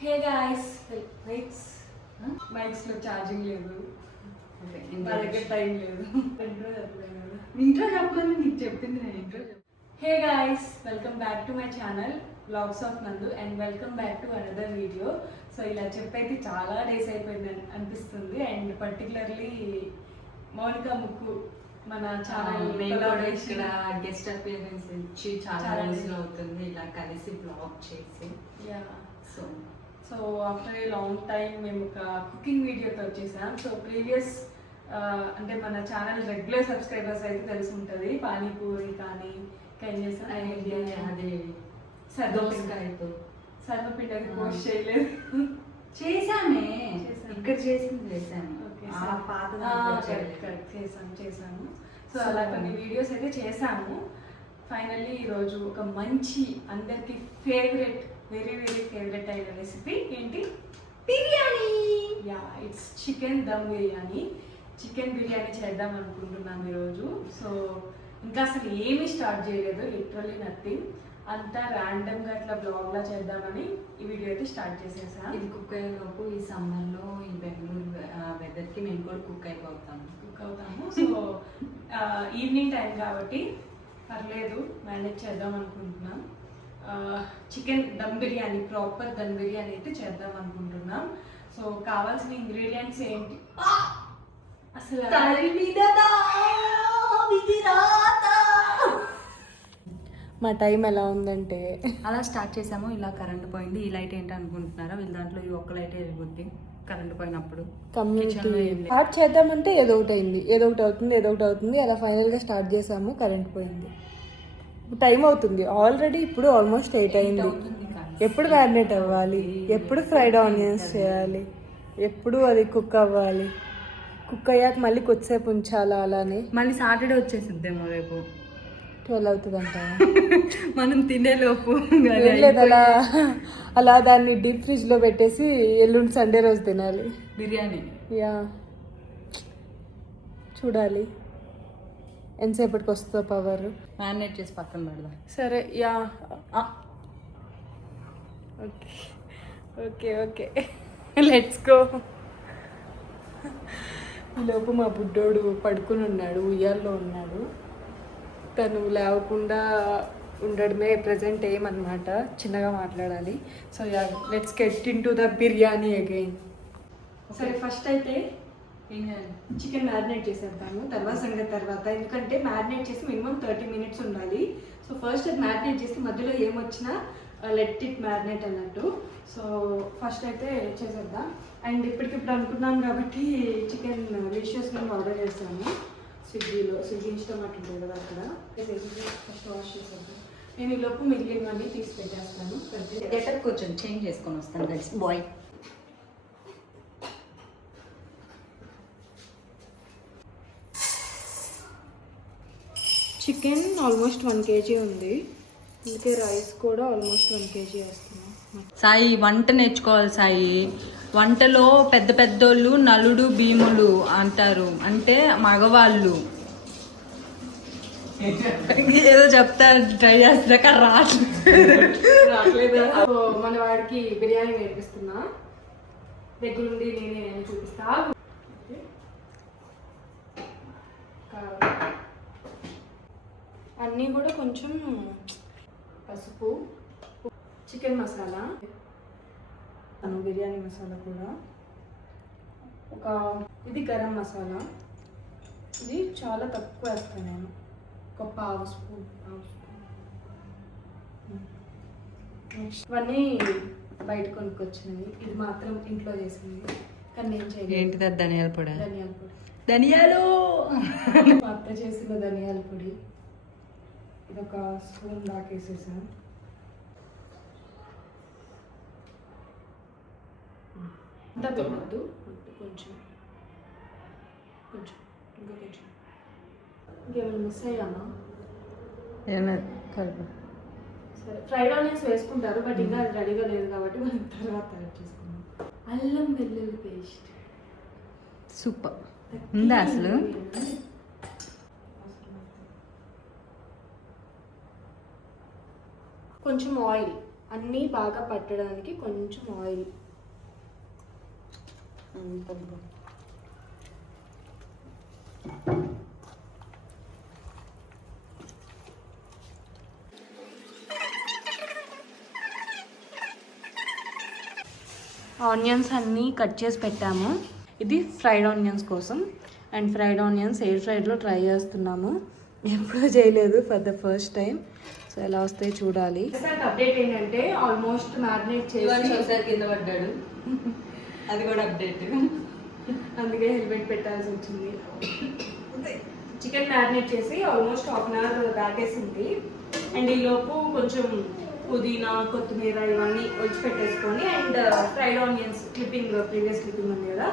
Hey guys mics లో charging లేదు, నా దగ్గర టైం లేదు. ఇంట్రో చెప్పాలని నీకు చెప్పింది నేను intro. Hey guys, welcome back to my channel vlogs of Nandu and welcome back to another video. So ఇలా చెప్పైతే చాలా డేస్ అయిపోయింది అనిపిస్తుంది. అండ్ పర్టికులర్లీ మౌనిక ముక్కు మన ఛానల్ ఇక్కడ గెస్ట్ అపియరెన్స్ ఇచ్చి చాలా రోజులు అవుతుంది ఇలా కలిసి బ్లాగ్ చేసి. So so after a long time మేము ఒక కుకింగ్ వీడియోతో వచ్చేసాం. సో ప్రీవియస్ అంటే మన ఛానల్ రెగ్యులర్ సబ్స్క్రైబర్స్ అయితే తెలిసి ఉంటుంది. పానీపూరి కానీ ఏం చేసాం, అది సర్వపిండి పోస్ట్ చేయలేదు. చేసామే ఇక్కడ చేసాను చేసాము. సో అలా కొన్ని వీడియోస్ అయితే చేసాము. ఫైనల్లీ ఈరోజు ఒక మంచి అందరికి ఫేవరెట్, వెరీ వెరీ ఫేవరెట్ అయిన రెసిపీ ఏంటి? Biryani. It's chicken dum biryani. Chicken biryani చేద్దాం అనుకుంటున్నాం ఈరోజు. సో ఇంకా అసలు ఏమీ స్టార్ట్ చేయలేదు, లిటరల్లీ నథింగ్. అంతా ర్యాండమ్గా అట్లా బ్లాగ్లా చేద్దామని ఈ వీడియో అయితే స్టార్ట్ చేసేసాం. ఇది కుక్ అయ్యేలోపు ఈ సమ్మర్లో ఈ బెంగళూరు వెదర్కి మేము కూడా కుక్ అవుతాము. సో ఈవినింగ్ టైం కాబట్టి పర్లేదు, మేనేజ్ చేద్దాం అనుకుంటున్నాం. చికెన్ దమ్ బిర్యానీ, ప్రాపర్ దమ్ బిర్యానీ అయితే చేద్దాం అనుకుంటున్నాం. సో కావాల్సిన ఇంగ్రీడియంట్స్ ఏంటి అసలు మా టైం ఎలా ఉందంటే అలా స్టార్ట్ చేసాము. ఇలా కరెంట్ పోయింది. ఈ లైట్ ఏంటి అనుకుంటున్నారా? వీళ్ళ దాంట్లో ఈ ఒక్క లైట్ వెళ్ళిపోద్ది కరెంట్ పోయినప్పుడు. స్టార్ట్ చేద్దామంటే ఏదో ఒకటి అయింది, ఏదో ఒకటి అవుతుంది. అలా ఫైనల్గా స్టార్ట్ చేసాము, కరెంట్ పోయింది. టైం అవుతుంది ఆల్రెడీ, ఇప్పుడు ఆల్మోస్ట్ 8 అయింది. ఎప్పుడు మ్యారినేట్ అవ్వాలి, ఎప్పుడు ఫ్రైడ్ ఆనియన్స్ చేయాలి, ఎప్పుడు అది కుక్ అవ్వాలి. కుక్ అయ్యాక మళ్ళీ కొద్దిసేపు ఉంచాలా, అలానే మళ్ళీ సాటర్డే వచ్చేసిద్దేమో రేపు 12 అవుతుందంట మనం తినేలోపు. అలా దాన్ని డీప్ ఫ్రిడ్జ్లో పెట్టేసి ఎల్లుండి సండే రోజు తినాలి బిర్యానీ. చూడాలి ఎంతసేపటికి వస్తుందో పవర్. మ్యారినేట్ చేసి పక్కన పెడదాం. సరే. Okay okay let's go. ఈలోపు మా బుడ్డోడు పడుకుని ఉన్నాడు, ఉయ్యాల్లో ఉన్నాడు. తను లేవకుండా ఉండడమే ప్రజెంట్ ఏమన్నమాట, చిన్నగా మాట్లాడాలి. So let's get in to the biryani again. సరే, ఫస్ట్ అయితే చికెన్ మ్యారినేట్ చేసేద్దాము, తర్వాత సంగతి తర్వాత. ఎందుకంటే మ్యారినేట్ చేసి మినిమం 30 minutes ఉండాలి. సో ఫస్ట్ అది మ్యారినేట్ చేసి మధ్యలో ఏమొచ్చినా లెట్ ఇట్ మ్యారినేట్ అన్నట్టు. సో ఫస్ట్ అయితే చేసేద్దాం. అండ్ ఇప్పటికిప్పుడు అనుకున్నాం కాబట్టి చికెన్ లిషియస్ మేము ఆర్డర్ చేస్తాము స్విగ్గీలో. స్విగ్గీ ఇన్స్టామార్ట్ ఉంటుంది కదా, అక్కడ ఫస్ట్ వాష్ చేసేద్దాం. నేను ఈ లోపు మిగిలినవన్నీ తీసి పెట్టేస్తాను. గెటర్ కొంచెం చేంజ్ చేసుకొని వస్తాను guys. Bye. Chicken almost 1 kg ఉంది, అందుకే రైస్ కూడా ఆల్మోస్ట్ 1 kg వేస్తున్నాం. సాయి వంట నేర్చుకోవాలి సాయి. వంటలో పెద్ద పెద్దోళ్ళు నలుడు భీములు అంటారు, అంటే మగవాళ్ళు. ఏదో చెప్తా ట్రై చేస్తాక రావట్లేదు. మన వాడికి బిర్యానీ నేర్పిస్తున్నా, దగ్గరుండి నేనే చూపిస్తా. అన్నీ కూడా కొంచెం పసుపు, చికెన్ మసాలా, బిర్యానీ మసాలా కూడా ఇది గరం మసాలా. ఇది చాలా తక్కువ వేస్తాను నేను, ఒక పావు స్పూన్. ఇవన్నీ బయట కొనుక్కొచ్చినవి, ఇది మాత్రం ఇంట్లో చేసింది కానీ నేను చేయలేదు. ఏంటిది? ధనియాల పొడి. ధనియాలు మా అత్త చేసిన ధనియాల పొడి. ఇది ఒక స్పూన్ దాకా వేసేసాను. అంతా పెట్టద్దు, కొంచెం కొంచెం ఇంకా కొంచెం. ఇంకేమైనా మిస్ అయ్యామా? సరే, ఫ్రైడ్ ఆనియన్స్ వేసుకుంటారు బట్ ఇంకా అది రెడీగా లేదు కాబట్టి మనం తర్వాత యాడ్ చేసుకున్నాం. అల్లం వెల్లుల్లి పేస్ట్ సూపర్ ఉందా అసలు? కొంచెం ఆయిల్, అన్నీ బాగా పట్టడానికి కొంచెం ఆయిల్. ఆనియన్స్ అన్నీ కట్ చేసి పెట్టాము. ఇది ఫ్రైడ్ ఆనియన్స్ కోసం. అండ్ ఫ్రైడ్ ఆనియన్స్ ఎయిర్ ఫ్రైడ్లో ట్రై చేస్తున్నాము. ఎప్పుడూ చేయలేదు, for the first time. So ఎలా వస్తాయి చూడాలి. అప్డేట్ ఏంటంటే ఆల్మోస్ట్ మ్యారినేట్ చేసి ఒకసారి కింద పడ్డాడు, అది కూడా అప్డేట్. అందుకే హెల్మెట్ పెట్టాల్సి వచ్చింది. చికెన్ మ్యారినేట్ చేసి ఆల్మోస్ట్ హాఫ్ అన్ అవర్ దాటేసింది. అండ్ ఈలోపు కొంచెం పుదీనా, కొత్తిమీర ఇవన్నీ వచ్చి పెట్టేసుకొని and fried onions clipping, previous clipping ఉంది కదా,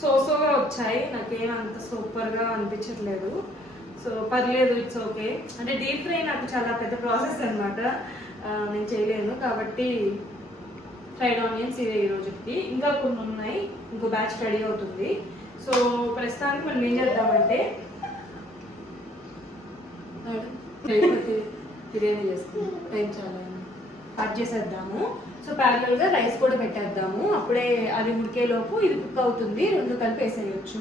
సోగా వచ్చాయి. నాకేం అంత సూపర్గా అనిపించట్లేదు. సో పర్లేదు, ఇట్స్ ఓకే. అంటే డీప్ ఫ్రై నాకు చాలా పెద్ద ప్రాసెస్ అనమాట, నేను చేయలేను. కాబట్టి ఫ్రైడ్ ఆనియన్స్ ఇవే ఈ రోజుకి. ఇంకా కొన్ని ఉన్నాయి, ఇంకో బ్యాచ్ రెడీ అవుతుంది. సో ప్రస్తుతానికి మనం ఏం చేద్దామంటే బిర్యానీ చేసుకుందాం. టైం చాలా కట్ చేసేద్దాము. సో ప్యారలల్గా రైస్ కూడా పెట్టేద్దాము. అప్పుడే అది ఉడికేలోపు ఇది కుక్ అవుతుంది, రెండు కలిపి వేసేయచ్చు.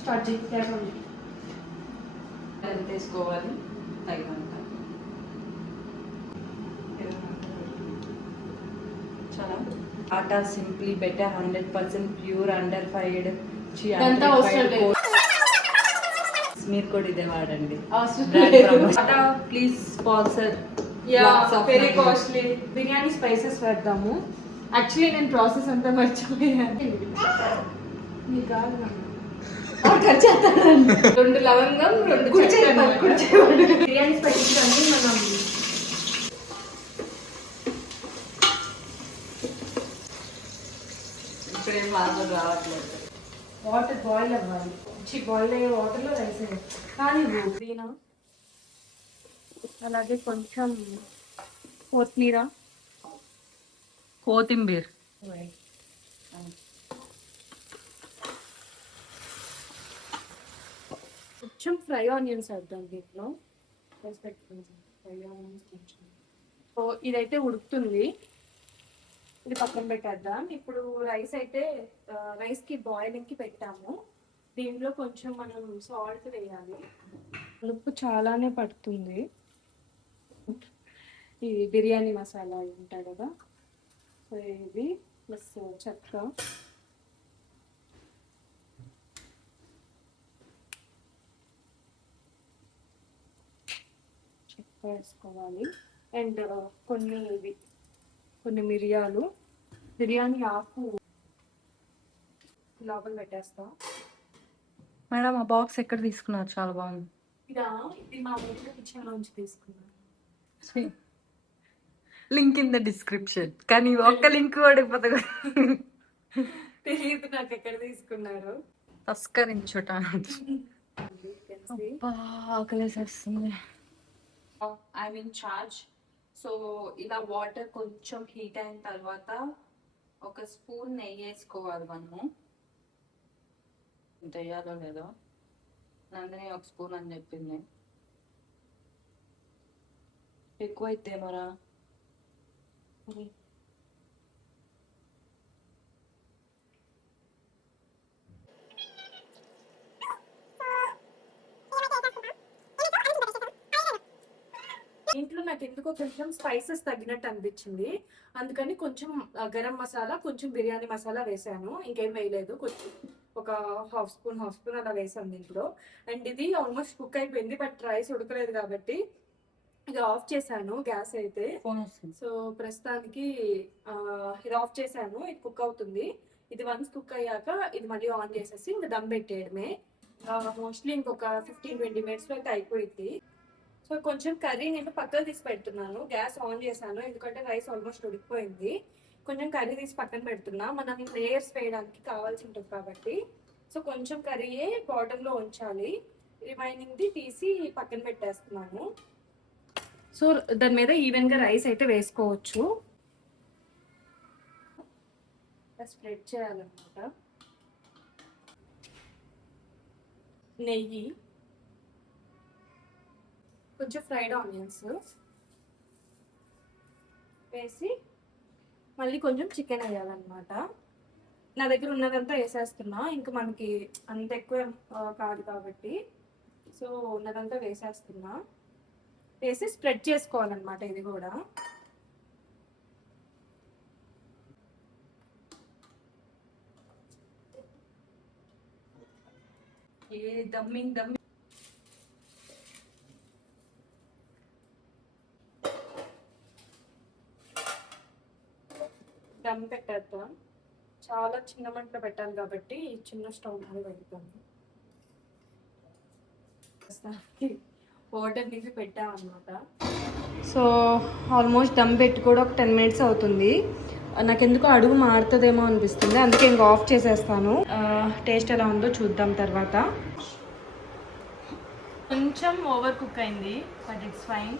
స్టార్ట్ చేయాలి. ఎంత వేసుకోవాలి? తగినంత. చాలా atta simply better, 100% pure, under fried. మీరు కూడా ఇదే వాడండి. Atta please sponsor. Very costly. Biryani spices వేద్దాము. యాక్చువల్లీ నేను ప్రాసెస్ అంతా మర్చిపోయాను. మీకు కాదు, 2 లవంగం, 2 బిర్యానీ స్పైసెస్ అన్ని మనం ఇప్పుడేం వాసన రావట్లేదు. వాటర్ బాయిల్ అవ్వాలి. బాయిల్ అయ్యే వాటర్లో రైస్ వేయాలి. కానీ పుదీనా, అలాగే కొంచెం కొత్తిమీర, కొత్తిమీర, కొంచెం ఫ్రై ఆనియన్స్ వేద్దాం దీంట్లో. ఫ్రై ఆనియన్స్ కొంచెం. సో ఇదైతే ఉడుకుతుంది, ఇది పక్కన పెట్టేద్దాం. ఇప్పుడు రైస్ అయితే రైస్కి బాయిలింగ్కి పెట్టాము. దీంట్లో కొంచెం మనం సాల్ట్ వేయాలి. ఉప్పు చాలానే పడుతుంది. ఇది బిర్యానీ మసాలా ఉంటాయి కదా, సో ఇది ప్లస్ చెక్క, వేసుకోవాలి. అండ్ కొన్ని మిరియాలు, బిర్యానీ ఆకు లోపల పెట్టేస్తా. మేడం ఆ బాక్స్ ఎక్కడ తీసుకున్నారు? చాలా బాగుంది. ఇది మా ఊరిలో కిచెన్ లోంచి తీసుకున్నాను. Link in the description. కానీ ఒక్క లింక్ కూడా ఇవ్వదు. తెలియదు నాకు ఎక్కడ తీసుకున్నారు. తస్కరించుట. ఆకలేసేస్తుంది. I'm in charge. సో ఇలా వాటర్ కొంచెం హీట్ అయిన తర్వాత ఒక స్పూన్ నెయ్యి వేసుకోవాలి మనము. ఇంత వేయాలో లేదో, నందిని ఒక స్పూన్ అని చెప్పింది. ఎక్కువైతే మరా ఇంట్లో నాకు ఎందుకో కొంచెం స్పైసెస్ తగ్గినట్టు అనిపించింది. అందుకని కొంచెం గరం మసాలా, కొంచెం బిర్యానీ మసాలా వేసాను. ఇంకేం వేయలేదు. కొంచెం ఒక హాఫ్ స్పూన్ అలా వేసాను దీంట్లో. అండ్ ఇది ఆల్మోస్ట్ కుక్ అయిపోయింది, బట్ రైస్ ఉడకలేదు కాబట్టి ఇది ఆఫ్ చేశాను గ్యాస్ అయితే. సో ప్రస్తుతానికి ఇది ఆఫ్ చేశాను. ఇది కుక్ అవుతుంది. ఇది వన్స్ కుక్ అయ్యాక ఇది మళ్ళీ ఆన్ చేసేసి ఇంకా దమ్ పెట్టేయడమే. మోస్ట్లీ ఇంకొక 15-20 మినిట్స్లో అయితే అయిపోయింది. సో కొంచెం కర్రీ నేను పక్కన తీసి పెడుతున్నాను. గ్యాస్ ఆన్ చేశాను ఎందుకంటే రైస్ ఆల్మోస్ట్ ఉడికిపోయింది. కొంచెం కర్రీ తీసి పక్కన పెడుతున్నా, మనం లేయర్స్ వేయడానికి కావాల్సి ఉంటుంది కాబట్టి. సో కొంచెం కర్రీయే బార్డర్లో ఉంచాలి, రిమైనింగ్ది తీసి పక్కన పెట్టేస్తున్నాను. సో దాని మీద ఈవెన్గా రైస్ అయితే వేసుకోవచ్చు. స్ప్రెడ్ చేయాలన్నమాట. నెయ్యి, కొంచెం ఫ్రైడ్ ఆనియన్స్, వేసి మళ్ళీ కొంచెం చికెన్ వేయాలన్నమాట. నా దగ్గర ఉన్నదంతా వేసేస్తున్నా, ఇంకా మనకి అంత ఎక్కువ కాదు కాబట్టి. సో ఉన్నదంతా వేసేస్తున్నా, వేసి స్ప్రెడ్ చేసుకోవాలన్నమాట. ఇది కూడా దమ్మింగ్ దమ్ పెట్టేద్దాం. చాలా చిన్న మంటలో పెట్టాలి కాబట్టి చిన్న స్టవ్ మీద పెడతాను. వాటర్ తీసి పెట్టామన్నమాట. సో ఆల్మోస్ట్ దమ్ పెట్టి కూడా ఒక 10 మినిట్స్ అవుతుంది. నాకెందుకో అడుగు మారుతుందేమో అనిపిస్తుంది, అందుకే ఇంకా ఆఫ్ చేసేస్తాను. టేస్ట్ ఎలా ఉందో చూద్దాం తర్వాత. కొంచెం ఓవర్ కుక్ అయింది, బట్ ఇట్స్ ఫైన్.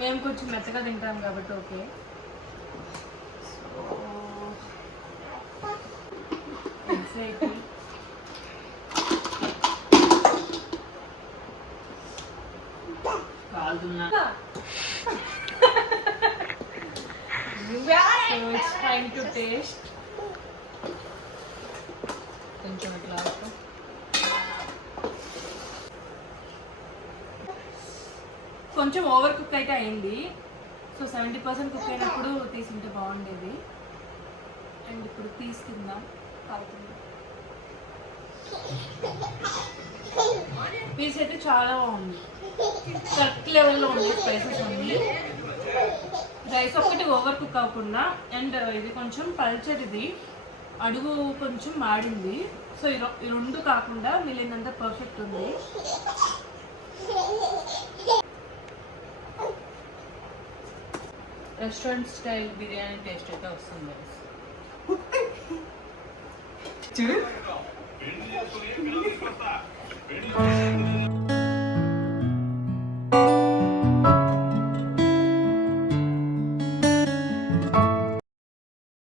మేము కొంచెం మెత్తగా తింటాం కాబట్టి okay. So it's time to taste. కొంచెం ఇట్లా కొంచెం ఓవర్ కుక్ అయితే అయింది. సో 70% కుక్ అయినప్పుడు తీసుంటే బాగుండేది. అండ్ ఇప్పుడు తీసుకుందాం. పీస్ అయితే చాలా బాగుంది, కరెక్ట్ లెవెల్లో ఉంది, స్పైసెస్ ఉంది. రైస్ ఒక్కటి ఓవర్ కుక్ అవ్వకుండా, అండ్ ఇది కొంచెం పల్చర్, ఇది అడుగు కొంచెం మాడింది. సో ఈ రెండు కాకుండా మిగిలినంత పర్ఫెక్ట్ ఉంది. రెస్టారెంట్ స్టైల్ బిర్యానీ టేస్ట్ అయితే వస్తుంది. చూడు